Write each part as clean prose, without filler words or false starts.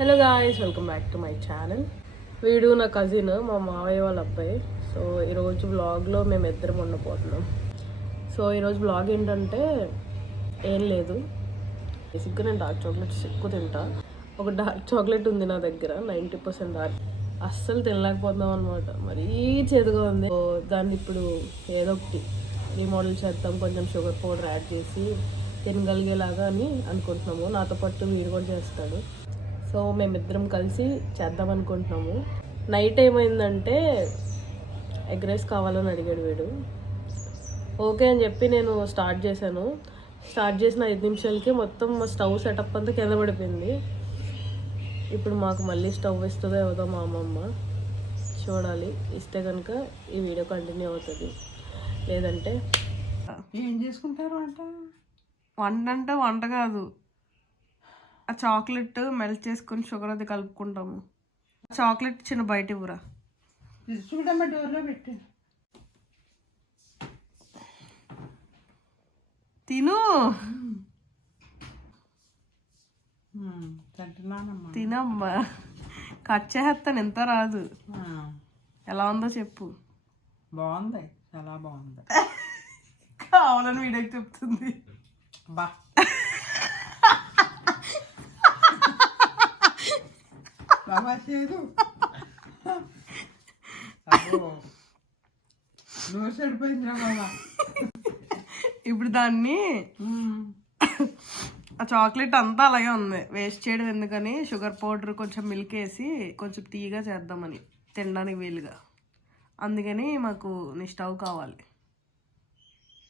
Hello guys, welcome back to my channel. వీడు నా cousin, మా మావయ్య వాళ్ళ అబ్బాయి. సో ఈరోజు వ్లాగ్లో మేము ఇద్దరం ఉండబోతున్నాం. సో ఈరోజు వ్లాగ్ ఏంటంటే ఏం లేదు, బేసిక్గా నేను డార్క్ చాక్లెట్స్ ఎక్కువ తింటా. ఒక డార్క్ చాక్లెట్ ఉంది నా దగ్గర, 90% డార్క్. అస్సలు తినలేకపోతున్నాం అనమాట, మరీ చేదుగా ఉంది. సో దాన్ని ఇప్పుడు ఏదో ఒకటి రీమోడల్ చేద్దాం, కొంచెం షుగర్ పౌడర్ యాడ్ చేసి తినగలిగేలాగా అని అనుకుంటున్నాము. నాతో పాటు వీడు కూడా చేస్తాడు. సో మేమిద్దరం కలిసి చేద్దాం అనుకుంటున్నాము. నైట్ ఏమైందంటే ఎగ్ రైస్ కావాలని అడిగాడు వీడు. ఓకే అని చెప్పి నేను స్టార్ట్ చేశాను. స్టార్ట్ చేసిన 5 నిమిషాలకి మొత్తం స్టవ్ సెటప్ అంతా కింద పడిపోయింది. ఇప్పుడు మాకు మళ్ళీ స్టవ్ ఇస్తుందో ఏదో మా అమ్మమ్మ, చూడాలి. ఇస్తే కనుక ఈ వీడియో కంటిన్యూ అవుతుంది, లేదంటే ఏం చేసుకుంటారు వంట అంటే వంట కాదు, ఆ చాక్లెట్ మెల్ట్ చేసుకొని షుగర్ అది కలుపుకుంటాము. చాక్లెట్ చిన్న బయట ఇవ్వరా, చూడమ్మా, డోర్లో పెట్టి తిను తినమ్మా. కట్ చేస్తాను, ఎంత రాదు. ఎలా ఉందో చెప్పు. బాగుంది, చాలా బాగుంది. కావాలని వీడియోకి చెప్తుంది. బా బాబా చేదు నోరు చెడిపోయిందిరా బాబా. ఇప్పుడు దాన్ని ఆ చాక్లెట్ అంతా అలాగే ఉంది, వేస్ట్ చేయడం ఎందుకని షుగర్ పౌడర్ కొంచెం మిల్క్ వేసి కొంచెం తీయగా చేద్దామని, తినడానికి వీలుగా. అందుకని మాకు నీ స్టవ్ కావాలి.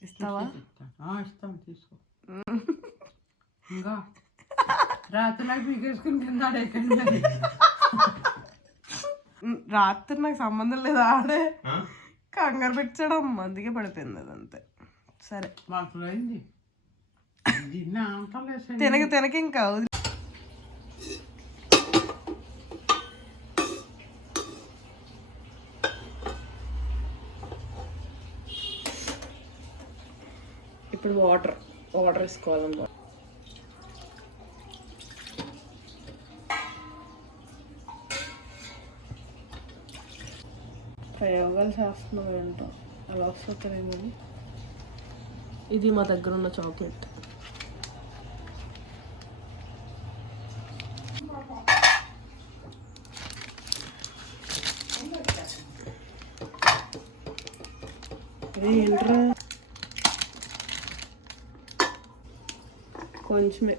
ఇస్తావా? ఇస్తాం, తీసుకో. ఇంకా రాత్రి నాకు పీకేసుకుని తిన్నాడు. ఎక్కడ రాత్రి నాకు సంబంధం లేదు, ఆడే కంగారు పెట్టడం, అందుకే పడిపోయింది అదంతే. సరే మాకు అయింది, తినక ఇంకా ఇప్పుడు వాటర్ వేసుకోవాలన్నమాట. ప్రయోగాలు చేస్తున్నాం ఏంటో, అలా వస్తుందేమో. ఇది మా దగ్గర ఉన్న చాక్లెట్. ఏంట్రా,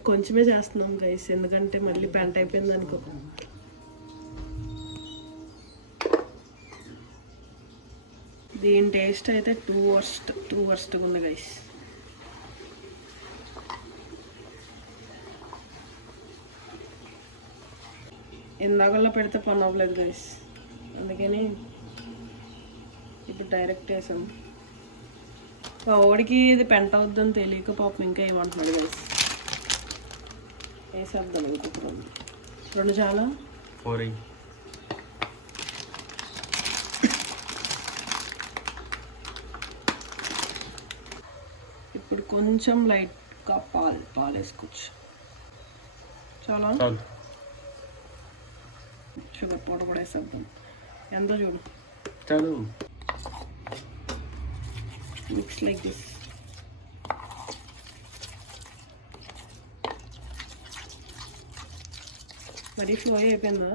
కొంచెమే చేస్తున్నాం గైస్, ఎందుకంటే మళ్ళీ పెంట అయిపోయింది అనుకో. దీని టేస్ట్ అయితే టూ వర్స్ట్గా ఉంది గైస్. ఇందాకల్లో పెడితే పని అవ్వలేదు గైస్, అందుకని ఇప్పుడు డైరెక్ట్ వేసాం. మా ఓడికి ఇది పెంట అవుద్దని తెలియక పాపం ఇంకా ఏమంటున్నాడు గైస్. వేసేద్దాం ఇంకొక 2 చాలా. 4 ఇప్పుడు కొంచెం లైట్గా పాలు వేసుకోవచ్చు. చాలా షుగర్ పౌడర్ కూడా వేసేద్దాం. ఎంతో చూడు, చాలు. Mix like this. మరీ ఫ్లో అయిపోయిందా?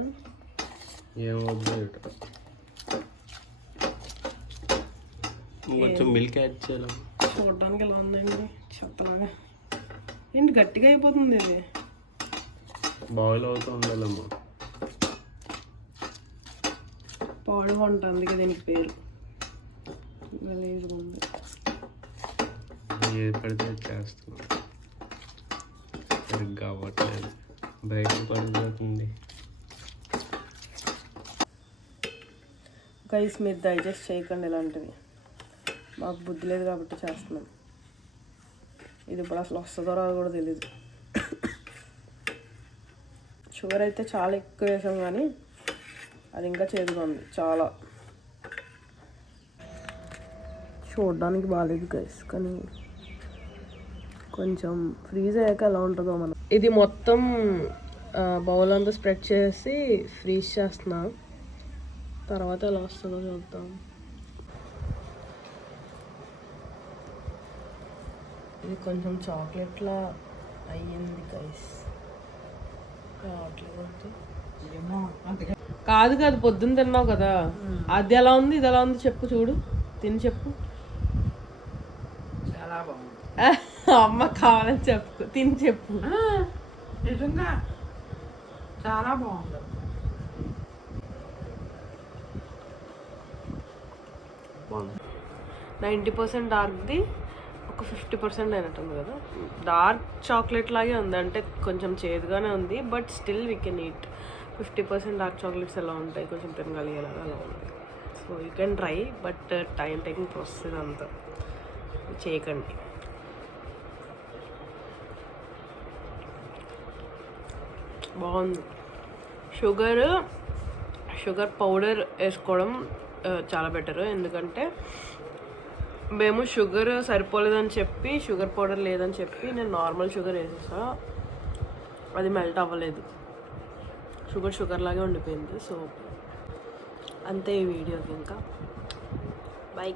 కొంచెం మిల్క్ యాడ్ చేయాలి. చూడడానికి ఎలా ఉందండి, చెత్తలాగా. ఏంటి గట్టిగా అయిపోతుంది ఇది. బాయిల్ అవుతూ ఉండాలమ్మా. పాడు వంట, అందుకే దీనికి పేరు. గలీజ్గా ఉంది. ఏది పడితే చేస్తున్నాం, సరిగ్గా అవ్వట్లేదు, బయట పడిపోతుంది. గైస్, మీరు డైజెస్ట్ చేయకండి ఇలాంటివి, మాకు బుద్ధి లేదు కాబట్టి చేస్తున్నాం. ఇది ఇప్పుడు అసలు వస్తుందో రాదో కూడా తెలీదు. షుగర్ అయితే చాలా ఎక్కువ వేసాం, కానీ అది ఇంకా చేదుగా ఉంది చాలా. చూడడానికి బాగాలేదు గైస్, కానీ కొంచెం ఫ్రీజ్ అయ్యాక ఎలా ఉంటుందో మనం. ఇది మొత్తం బౌల్ అంతా స్ప్రెడ్ చేసి ఫ్రీజ్ చేస్తున్నా. తర్వాత ఎలా వస్తుందో చూద్దాం. ఇది కొంచెం చాక్లెట్లా అయ్యింది గైస్. ఏమో అంతగా కాదు కాదు, పొద్దున్న తిన్నావు కదా, అది ఎలా ఉంది ఇది ఎలా ఉంది చెప్పు, చూడు తిని చెప్పు. చాలా బాగుంది. అమ్మ కావాలని చెప్పు, తిని చెప్పు. నిజంగా చాలా బాగుంది. 90% డార్క్ది, ఒక 50% అయినట్టుంది కదా. డార్క్ చాక్లెట్ లాగే ఉంది, అంటే కొంచెం చేదుగానే ఉంది, but still we can eat. 50% dark chocolates ఎలా ఉంటాయి, కొంచెం తినగలిగేలాగా అలా ఉంది. So you can try, but time taking process అంతా చేయకండి. బాగుంది. షుగర్ పౌడర్ వేసుకోవడం చాలా బెటర్, ఎందుకంటే మేము షుగర్ సరిపోలేదని చెప్పి, షుగర్ పౌడర్ లేదని చెప్పి నేను నార్మల్ షుగర్ వేసేసా. అది మెల్ట్ అవ్వలేదు, షుగర్ లాగే ఉండిపోయింది. సో అంతే ఈ వీడియోకి. ఇంకా బై.